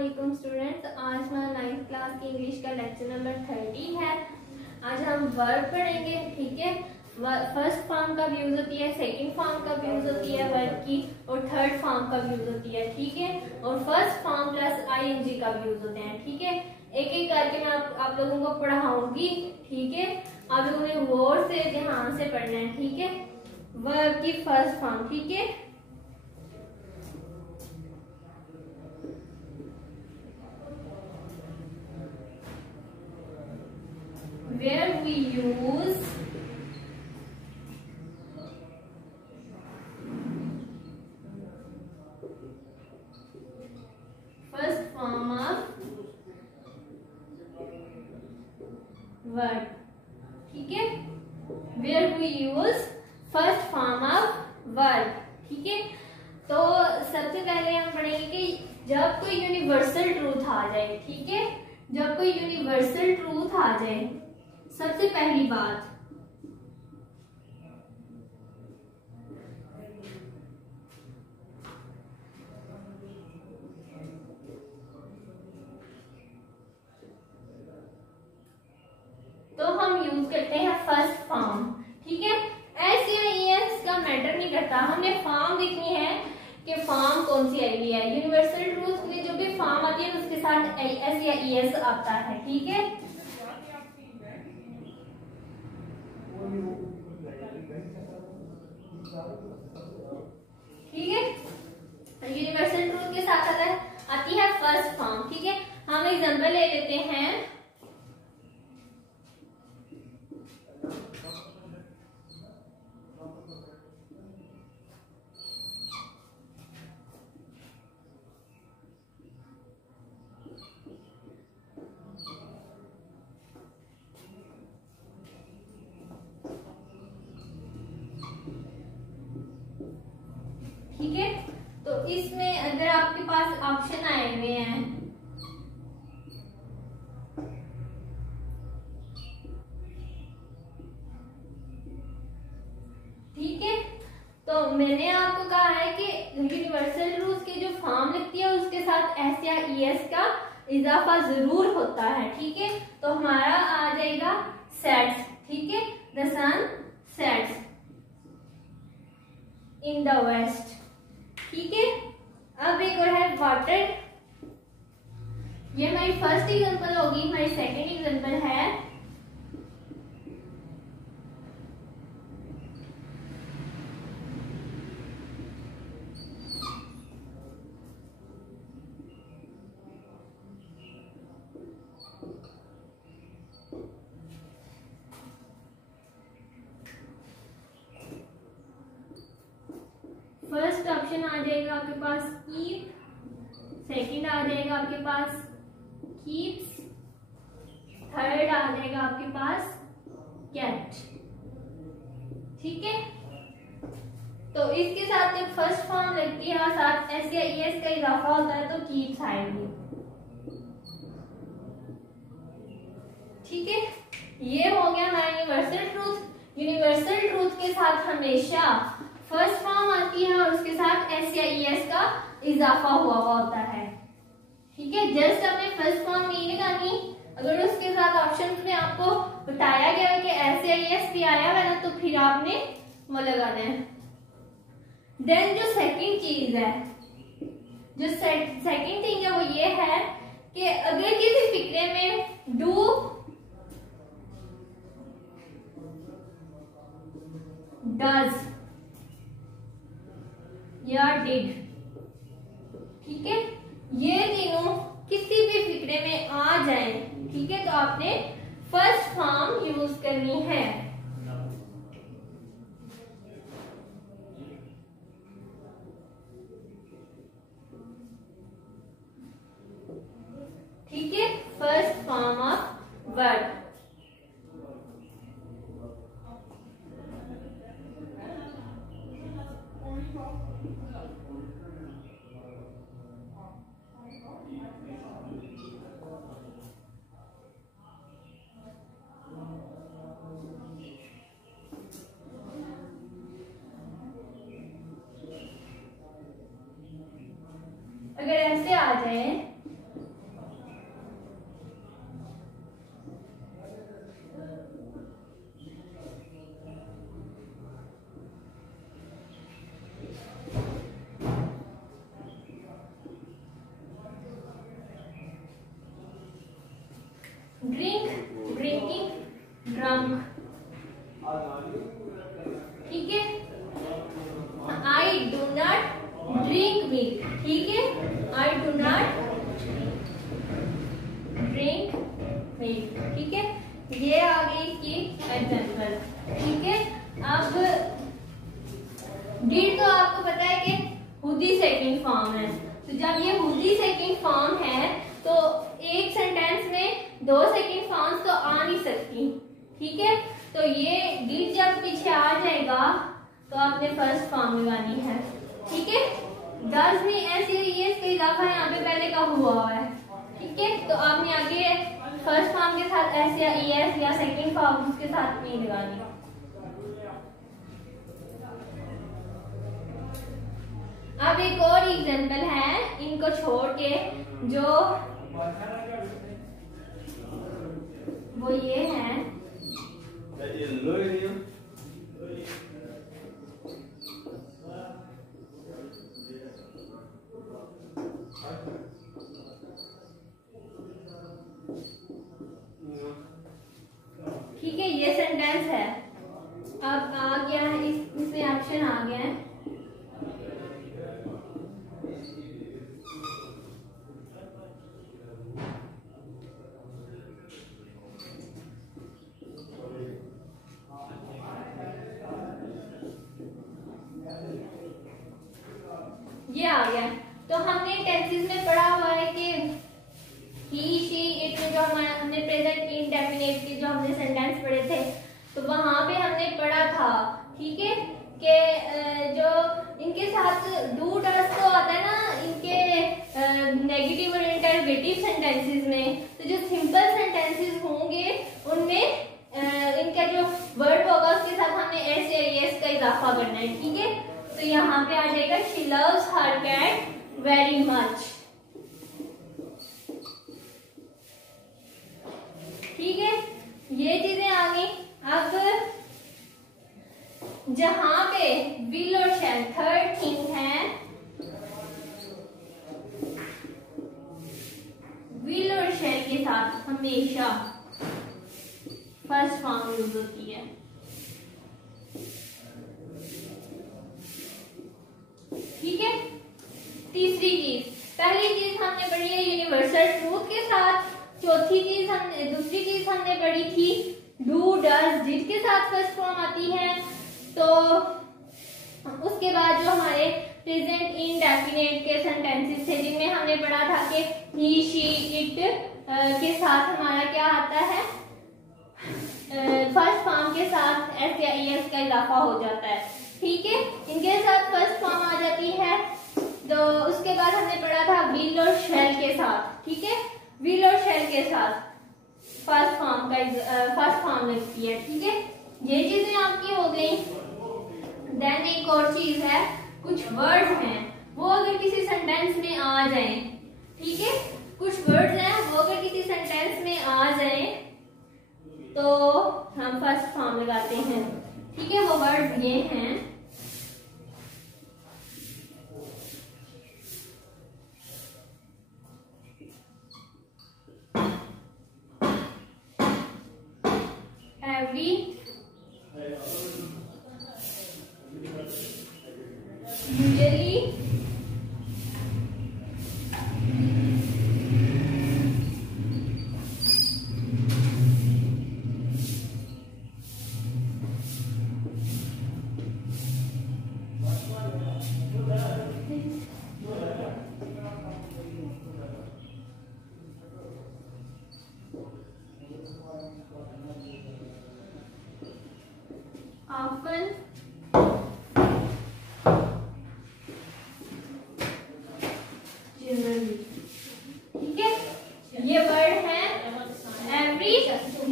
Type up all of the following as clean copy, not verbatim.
वालेकुम स्टूडेंट्स। आज हमारा 9th क्लास की इंग्लिश का लेक्चर नंबर 30 है। आज हम वर्ब पढ़ेंगे, ठीक है। फर्स्ट फॉर्म कब यूज होती है, सेकंड फॉर्म कब यूज होती है वर्ब की, और थर्ड फॉर्म कब यूज होती है, ठीक है। और फर्स्ट फॉर्म प्लस आईएनजी कब यूज होते हैं, ठीक है। एक एक करके मैं आप लोगों को पढ़ाऊंगी, ठीक है। आप लोगों ने गौर से ध्यान से पढ़ना है, ठीक है। वर्ब की फर्स्ट फॉर्म, ठीक है। Where we use first form of verb, ठीक है। Where we use first form of verb, ठीक है। तो सबसे पहले हम पढ़ेंगे कि जब कोई यूनिवर्सल ट्रूथ आ जाए, ठीक है। जब कोई यूनिवर्सल ट्रूथ आ जाए, सबसे पहली बात तो हम यूज करते हैं फर्स्ट फॉर्म, ठीक है। एस या ईएस का मैटर नहीं करता, हमने फॉर्म देखनी है कि फॉर्म कौन सी आई हुई है। यूनिवर्सल ट्रूथ में जो भी फॉर्म आती है उसके साथ एस या ईएस आता है, ठीक है। ठीक है, यूनिवर्सल ट्रूथ के साथ आती है फर्स्ट फॉर्म, ठीक है। हम एग्जांपल ले लेते हैं। ठीक है, तो इसमें अगर आपके पास ऑप्शन आए हुए हैं, ठीक है। तो मैंने आपको कहा है कि यूनिवर्सल रूल्स की जो फॉर्म लगती है उसके साथ एस या ईएस का इजाफा जरूर होता है, ठीक है। तो हमारा आ जाएगा सेट्स, ठीक है। The sun sets in the west, ठीक है। अब एक और है वाटर, ये हमारी फर्स्ट एग्जांपल होगी। हमारी सेकंड एग्जांपल है फर्स्ट ऑप्शन आ जाएगा आपके पास कीप, सेकंड आ जाएगा आपके पास कीप्स, थर्ड आ जाएगा आपके पास कैट, ठीक है। तो इसके साथ जब फर्स्ट फॉर्म लगती है और साथ एस या ईएस का इजाफा होता है तो कीप्स आएंगे, ठीक है। ये हो गया हमारा यूनिवर्सल ट्रूथ। यूनिवर्सल ट्रूथ के साथ हमेशा फर्स्ट फॉर्म आती है और उसके साथ एस या ईएस का इजाफा हुआ होता है, ठीक है। जस्ट आपने फर्स्ट फॉर्म नहीं लगानी, अगर उसके साथ ऑप्शन में आपको बताया गया कि एस या ईएस भी आया है ना, तो फिर आपने वो लगाना है। देन जो सेकंड चीज है, जो सेकंड थिंग है वो ये है कि अगर किसी फिक्रे में डू, डज या डिड, ठीक है, ये तीनों किसी भी फिक्रे में आ जाए, ठीक है, तो आपने फर्स्ट फॉर्म यूज करनी है, ठीक है। फर्स्ट फॉर्म ऑफ वर्ब, अगर ऐसे आ जाए डिड तो आपको पता है कि हुडी सेकंड फॉर्म है, तो जब ये हुडी सेकंड फॉर्म है तो एक सेंटेंस में दो सेकंड फॉर्म्स तो आ नहीं सकती, ठीक है। तो ये डिड जब पीछे आ जाएगा तो आपने फर्स्ट फॉर्म लगानी है, ठीक है। डज में ऐसे ये इसका इजाफा यहाँ पे पहले का हुआ है, ठीक है। तो आपने आगे फर्स्ट फॉर्म के साथ एस या ईएस या सेकंड फॉर्म के साथ नहीं लगानी। अब एक और एग्जांपल है इनको छोड़ के, जो वो ये है ठीक है, ये सेंटेंस है। अब आ गया है इसमें ऑप्शन आ गया है, ये आ गया। तो हमने टेंसेस में पढ़ा हुआ है कि ही शी इट में जो हमने प्रेजेंट इंडेफिनिट के जो हमने सेंटेंस पढ़े थे, तो वहां पे हमने पढ़ा था, ठीक है, कि जो इनके साथ डू डज तो आता है ना इनके नेगेटिव और इंटरोगेटिव सेंटेंसेस में, तो जो सिंपल सेंटेंसेस होंगे उनमें इनका जो वर्ब होगा उसके साथ हमें एस या एस का इजाफा करना है, ठीक है। तो यहाँ पे आ जाएगा she loves her cat very much, ठीक है, ये चीजें आ गई। अब जहां पे विल और शैल थर्ड थिंग है, विल और शैल के साथ हमेशा फर्स्ट फॉर्म यूज होती है, ठीक है। तीसरी चीज, पहली चीज हमने पढ़ी है यूनिवर्सल ट्रूथ के साथ, दूसरी चीज हमने पढ़ी थी डू डज डिड के साथ फर्स्ट फॉर्म आती है। तो उसके बाद जो हमारे प्रेजेंट इंडेफिनिट के सेंटेंसेस थे जिनमें हमने पढ़ा था कि ही शी इट के साथ हमारा क्या आता है, फर्स्ट फॉर्म के साथ एस या ईएस का इजाफा हो जाता है, ठीक है, इनके साथ फर्स्ट फॉर्म आ जाती है। तो उसके बाद हमने पढ़ा था विल और शैल के साथ, ठीक है, विल और शैल के साथ फर्स्ट फॉर्म लगती है, ठीक है। ये चीजें आपकी हो गई। देन एक और चीज है, कुछ वर्ड्स हैं वो अगर किसी सेंटेंस में आ जाएं, ठीक है, कुछ वर्ड्स हैं वो अगर किसी सेंटेंस में आ जाएं तो हम फर्स्ट फॉर्म लगाते हैं, ठीक है। वो वर्ड ये हैं, एवरी, यूजुअली, often, generally, ठीक है। ये वर्ड है every,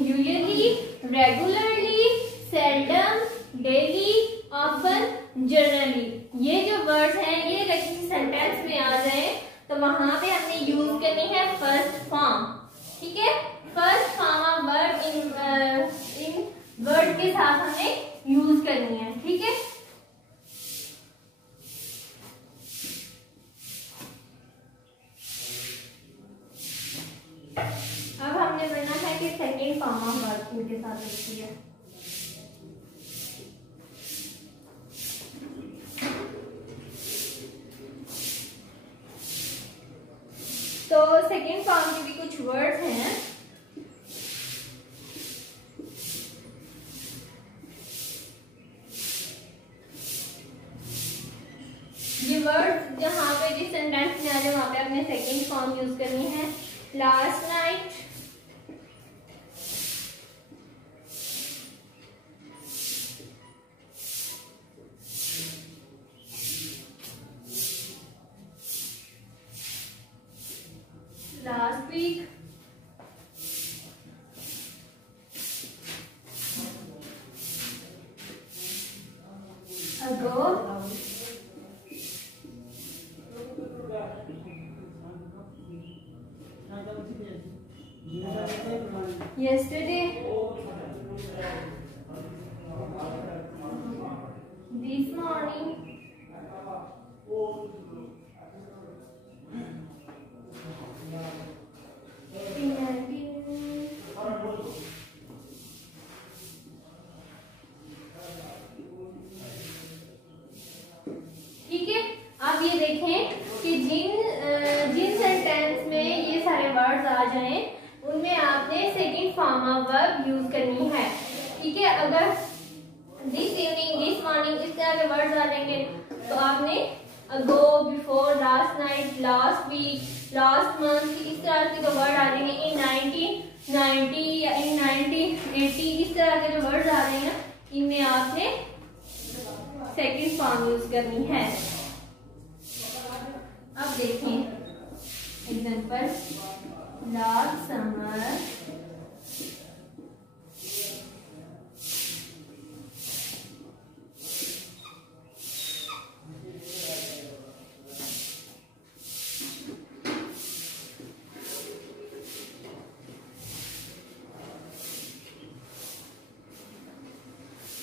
usually, regularly, seldom, daily, often, generally. ये जो वर्ड्स हैं ये अगर किसी सेंटेंस में आ जाए तो वहां पे हमने यूज करनी है फर्स्ट फॉर्म, ठीक है। First form of verb in word के साथ हमने यूज करनी है, ठीक है। अब हमने पढ़ना है कि सेकेंड फॉर्म ऑफ वर्ब इनके साथ लगती है। तो सेकेंड फॉर्म के भी कुछ वर्ड्स हैं, जहाँ पे जिस सेंटेंस में आ जाए वहां पे आपने सेकंड फॉर्म यूज करनी है। Last night, last week, ago, yesterday, this morning, ठीक है। अब ये देखें कि जिन सेंटेंस में ये सारे वर्ड्स आ जाएं उनमें आपने second form of verb use करनी है, ठीक है। अगर दिस इवनिंग, दिस मॉर्निंग इस तरह के वर्ड्स आ जाएंगे तो आपने ago, before, last night, last week, last month, इस तरह के जो वर्ड आ जाएंगे, इन 1990 या इन 1980, इस तरह के जो वर्ड्स आ रहे हैं इनमें आपने सेकंड फॉर्म यूज करनी है। अब देखिए example, last summer,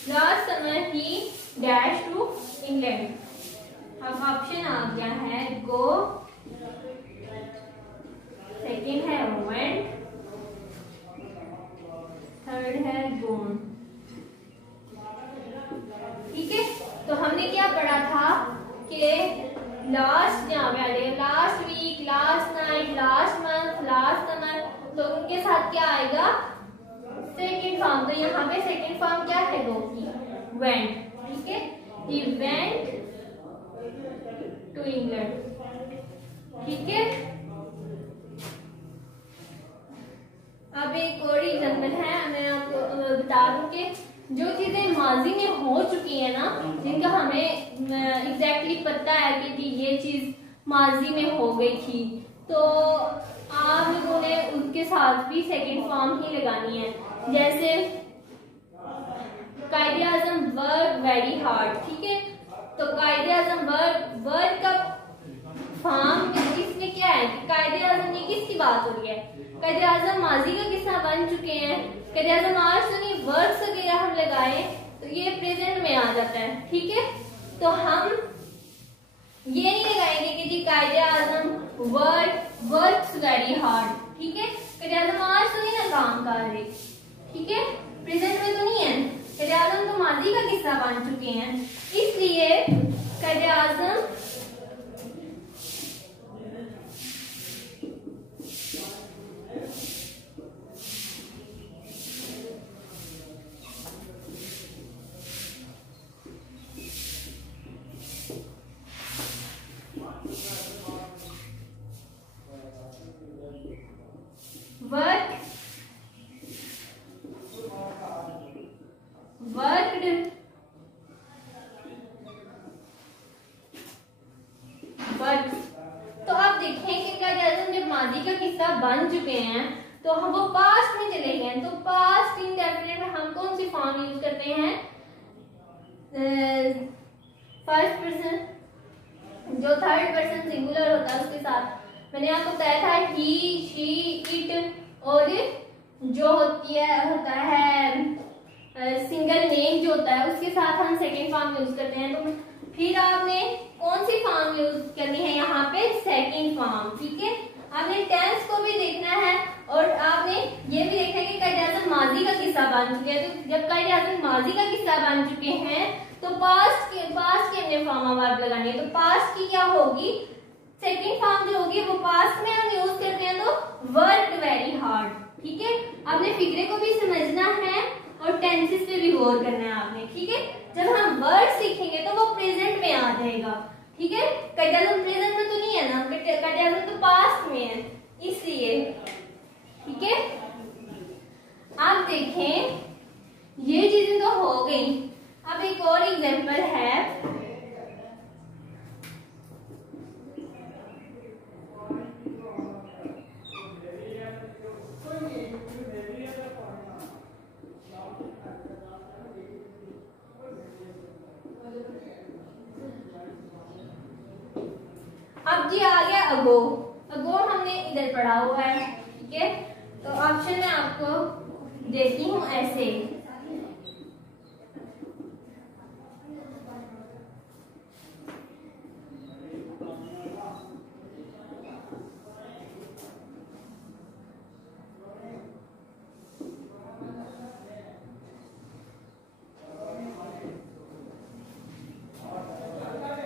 last summer ही डैश टू इंग्लैंड। अब ऑप्शन आ गया है गो, सेकंड है वेंट, थर्ड है गोन, ठीक है। तो हमने क्या पढ़ा था कि लास्ट जहाँ पे आ जाएगा, last week, last night, last month, last summer, तो उनके साथ क्या आएगा, सेकंड फॉर्म। तो यहाँ पे सेकंड फॉर्म क्या है, गो की, वेंट, ठीक है। He went to England, ठीक है। अब एक और एग्जाम्पल है, मैं आपको बता दूं कि जो चीजें माजी में हो चुकी है ना, जिनका हमें एग्जैक्टली पता है कि जी ये चीज माजी में हो गई थी, तो आप लोगों ने उसके साथ भी सेकंड फॉर्म ही लगानी है। जैसे कायदे आजम वर्क वेरी हार्ड, ठीक है। तो कायदे आजम वर्क का फॉर्म इसमें क्या है, कायदे आजम ये किसकी बात हो रही है, कायदे आजम माजी का किस्सा बन चुके हैं, कायदे आजम आज तो नहीं, वर्क वगैरह हम लगाए तो ये प्रेजेंट में आ जाता है, ठीक है। तो हम ये नहीं लगाएंगे कि जी कायदे आजम वर्क्स वेरी हार्ड, ठीक है। कायदे आजम आज तो नहीं ना काम कर रहे, ठीक है, प्रेजेंट में तो नहीं है, कायदे आजम तो माजी का किस्सा बन चुके हैं, इसलिए कायदे आजम तो आप देखें कि कायदे आजम जब माजी का किस्सा बन चुके हैं तो हम वो पास्ट में चले गए, तो पास्ट इंडेफिनिट में हम कौन सी फॉर्म यूज करते हैं, फर्स्ट पर्सन, जो थर्ड पर्सन सिंगुलर होता है उसके साथ। मैंने आपको बताया था ही, शी, इट, और जो होता है सिंगल नेम जो होता है उसके साथ हम सेकेंड फॉर्म यूज करते हैं। तो फिर आपने कौन सी फॉर्म यूज करनी है यहाँ पे, सेकेंड फॉर्म, ठीक है। आपने टेंस को भी देखना है और आपने ये भी देखना है कि कायदे आजम माजी का किस्सा बन चुके हैं। तो जब कायदे आजम माजी का किस्सा बन चुके हैं तो पास्ट की हमने फॉर्म ऑफ वर्ब लगानी है। तो पास्ट की क्या होगी, सेकेंड फॉर्म जो होगी वो पास्ट में हम यूज करते हैं, तो वर्कड वेरी हार्ड, ठीक है। आपने फिक्रे को भी समझना है और टेंसेस पे भी गौर करना है आपने, ठीक है। जब हम वर्ड सीखेंगे तो वो प्रेजेंट में आ जाएगा। ठीक है, कटियाजम प्रेजेंट में तो नहीं है ना, कटियाजम तो पास्ट में है, इसलिए। ठीक है, आप देखें ये चीजें तो हो गई। अब एक और एग्जांपल है, अब जी आ गया अगो। अगो हमने इधर पढ़ा हुआ है। ठीक है, तो ऑप्शन मैं आपको देती हूँ ऐसे।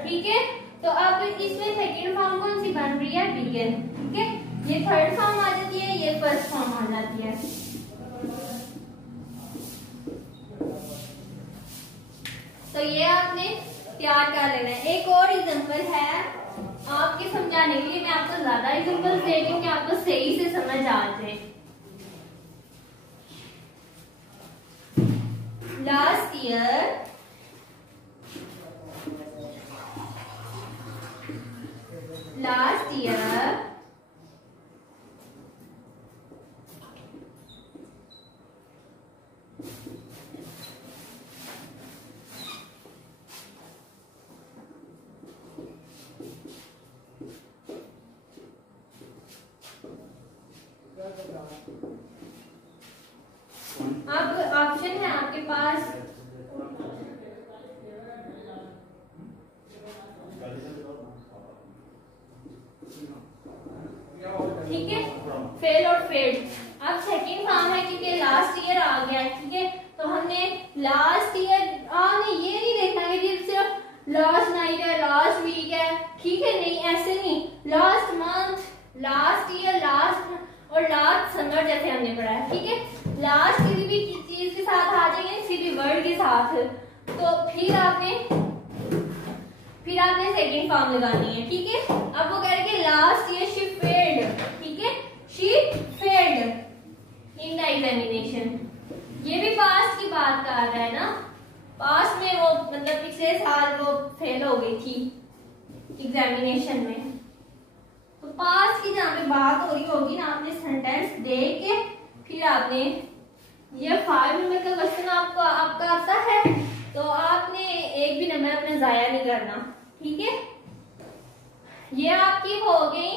ठीक है, तो अब इसमें सेकंड फॉर्म कौन सी बन रही है, बिगिन। ठीक है, ये थर्ड फॉर्म आ जाती है, ये फर्स्ट फॉर्म आ जाती है। तो ये आपने तैयार कर लेना है। एक और एग्जांपल है आपके समझाने के लिए, मैं आपको ज्यादा एग्जांपल दे रही हूँ कि आपको सही से समझ आ जाए। लास्ट ईयर अब ऑप्शन है आपके पास, ठीक है, फेल और फेड। अब सेकंड फॉर्म है क्योंकि लास्ट ईयर आ गया है। ठीक है, तो हमने लास्ट ईयर ने ये नहीं देखना है कि सिर्फ लास्ट नाइट है, लास्ट वीक है। ठीक है, नहीं ऐसे नहीं, last month, last year, last और लास्ट समर जैसे हमने पढ़ा है। ठीक है, लास्ट किसी भी चीज के साथ आ जाएंगे, किसी भी वर्ड के साथ, तो फिर आपने सेकंड फॉर्म लगानी है। ठीक है, अब वो कह रहे कि लास्ट ईयर शी फेल्ड। ठीक है, she failed in the examination. ये भी पास्ट की बात कर रहा है ना, पास्ट में वो मतलब पिछले साल वो फेल हो गई थी एग्जामिनेशन में। तो पास्ट की जहाँ पे बात हो रही होगी ना, आपने सेंटेंस दे के फिर आपने ये 5 नंबर का क्वेश्चन आपका आता है, तो आपने एक भी नंबर अपना जाया नहीं करना। ठीक है, ये आपकी हो गई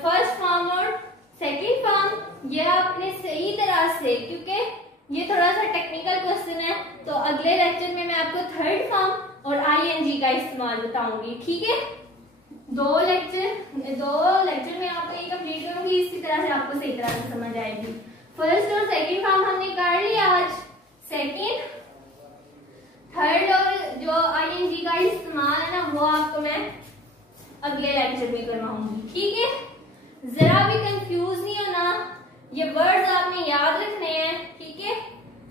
फर्स्ट फॉर्म और सेकंड फॉर्म। ये आपने सही तरह से, क्योंकि ये थोड़ा सा टेक्निकल क्वेश्चन है, तो अगले लेक्चर में मैं आपको थर्ड फॉर्म और आईएनजी का इस्तेमाल बताऊंगी। ठीक है, दो लेक्चर में आपको ये कंप्लीट करूंगी, इसी तरह से आपको सही तरह से समझ आएगी। फर्स्ट और सेकंड फॉर्म हमने कर लिया आज। सेकंड, थर्ड और जो आईएनजी का इस्तेमाल है ना, वो आपको मैं अगले लेक्चर में करवाऊंगी। ठीक है, जरा भी कंफ्यूज नहीं होना, ये वर्ड्स आपने याद रखने हैं। ठीक है,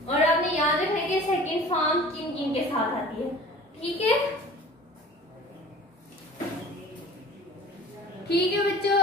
और आपने याद रखना है कि सेकंड फॉर्म किन किन के साथ आती है। ठीक है, ठीक है बच्चों,